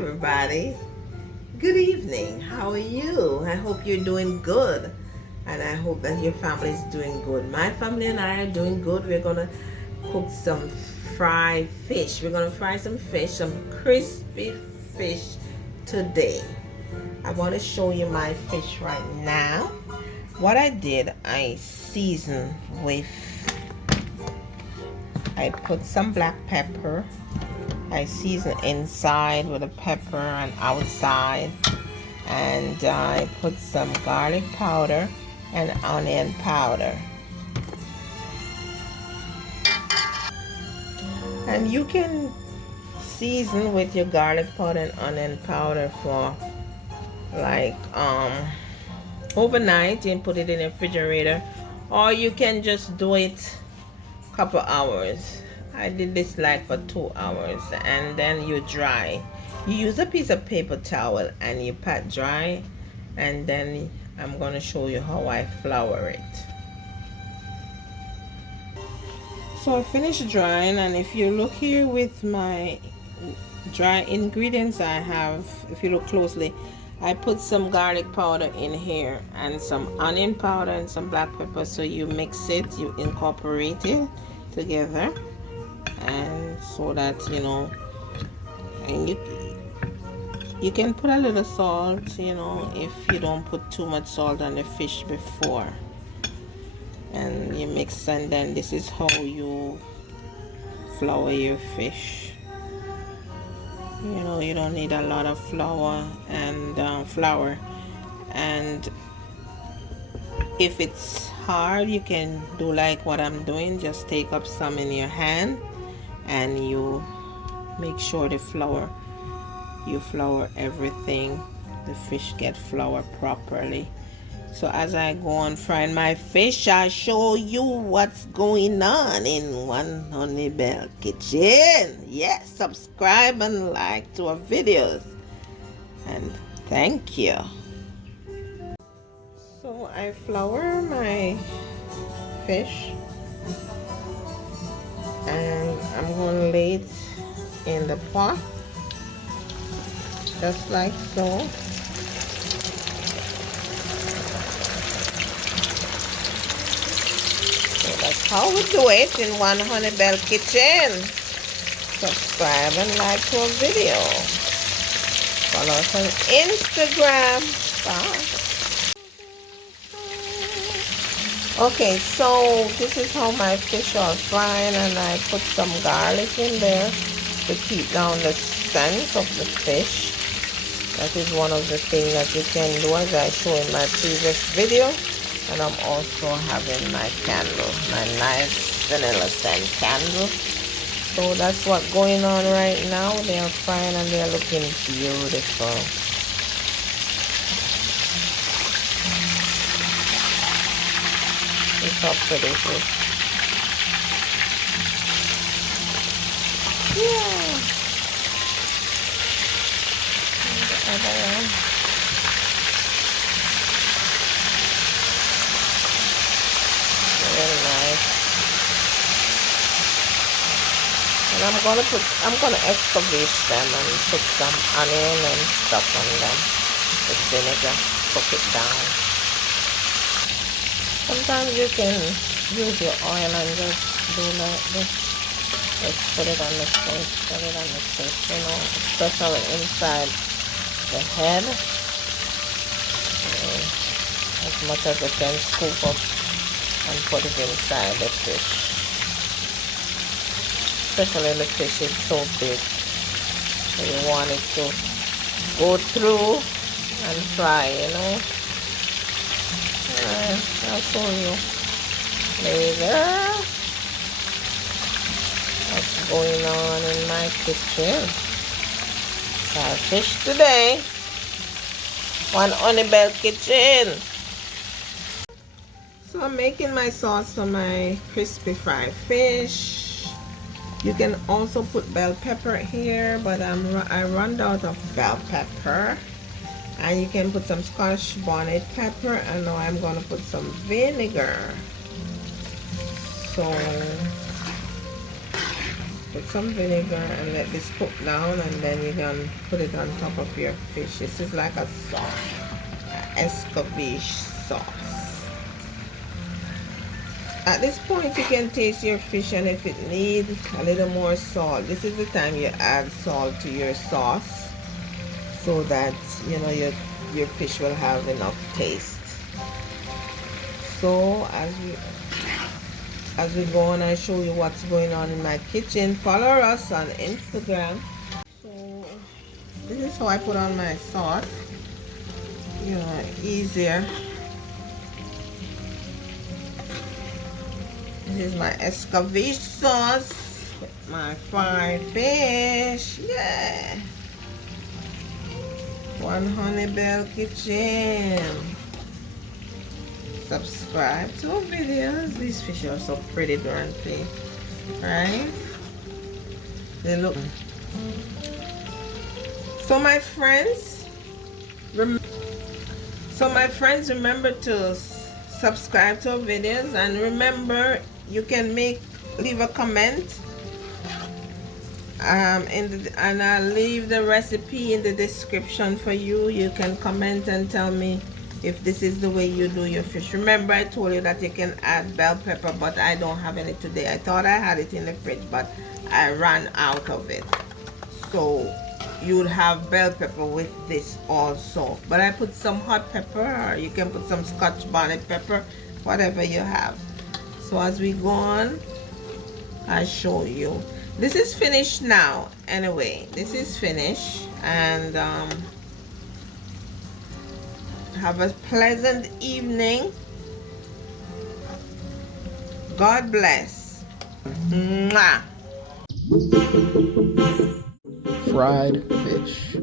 everybody. Good evening. How are you? I hope you're doing good. And I hope that your family is doing good. My family and I are doing good. We're going to cook some fried fish. We're going to fry some fish, some crispy fish today. I want to show you my fish right now. What I did, I seasoned with, I put some black pepper. I season inside with a pepper and outside, and I put some garlic powder and onion powder. And you can season with your garlic powder and onion powder for like overnight and put it in the refrigerator, or you can just do it a couple hours. I did this like for 2 hours, and then you dry. You use a piece of paper towel and you pat dry, and then I'm going to show you how I flour it. So I finished drying, and if you look here with my dry ingredients, I have, if you look closely, I put some garlic powder in here and some onion powder and some black pepper. So you mix it, you incorporate it together, and so that and you can put a little salt, if you don't put too much salt on the fish before, and you mix, and then this is how you flour your fish. You don't need a lot of flour, and if it's hard, you can do like what I'm doing. Just take up some in your hand and you make sure you flour everything, the fish get flour properly. So as I go on frying my fish, I'll show you what's going on in One Honey Bell Kitchen. Yes, subscribe and like to our videos, and thank you. So I flour my fish, and I'm going to lay it in the pot just like so. That's how we do it in One Honey Bell Kitchen. Subscribe and like to our video. Follow us on Instagram. Bye. Okay, so this is how my fish are frying, and I put some garlic in there to keep down the scent of the fish. That is one of the things that you can do, as I showed in my previous video. And I'm also having my candle, my nice vanilla scent candle. So that's what's going on right now. They are frying and they are looking beautiful. Look how pretty it is. Yeah. And the other one. Very nice. And I'm gonna excavate them and put some onion and stuff on them with vinegar, cook it down. Sometimes you can use your oil and just do like this. Just put it on the fish, especially inside the head. As much as you can scoop up and put it inside the fish. Especially the fish is so big, so you want it to go through and fry, Alright, I'll show you later what's going on in my kitchen. Our fish today, One Honey Bell Kitchen. So I'm making my sauce for my crispy fried fish. You can also put bell pepper here, but I run out of bell pepper. And you can put some Scotch bonnet pepper, and now I'm going to put some vinegar. So Put some vinegar and let this cook down, and then you can put it on top of your fish. This is like a sauce, escabeche sauce. At this point you can taste your fish, and if it needs a little more salt, this is the time you add salt to your sauce, so that you know your fish will have enough taste. So as we go on, I show you what's going on in my kitchen. Follow us on Instagram. So this is how I put on my sauce, you know, easier. This is my escabeche sauce with my fried fish. Yeah, One Honey Bell Kitchen. Subscribe to our videos. These fish are so pretty, don't they? Right? They look. So my friends, remember to subscribe to our videos, and remember you can leave a comment. And I'll leave the recipe in the description for you. You can comment and tell me if this is the way you do your fish. Remember, I told you that you can add bell pepper, but I don't have any today. I thought I had it in the fridge, but I ran out of it. So you'd have bell pepper with this also. But I put some hot pepper, or you can put some Scotch bonnet pepper, whatever you have. So as we go on, I show you. This is finished now. Anyway, this is finished, and have a pleasant evening. God bless. Mwah. Fried fish.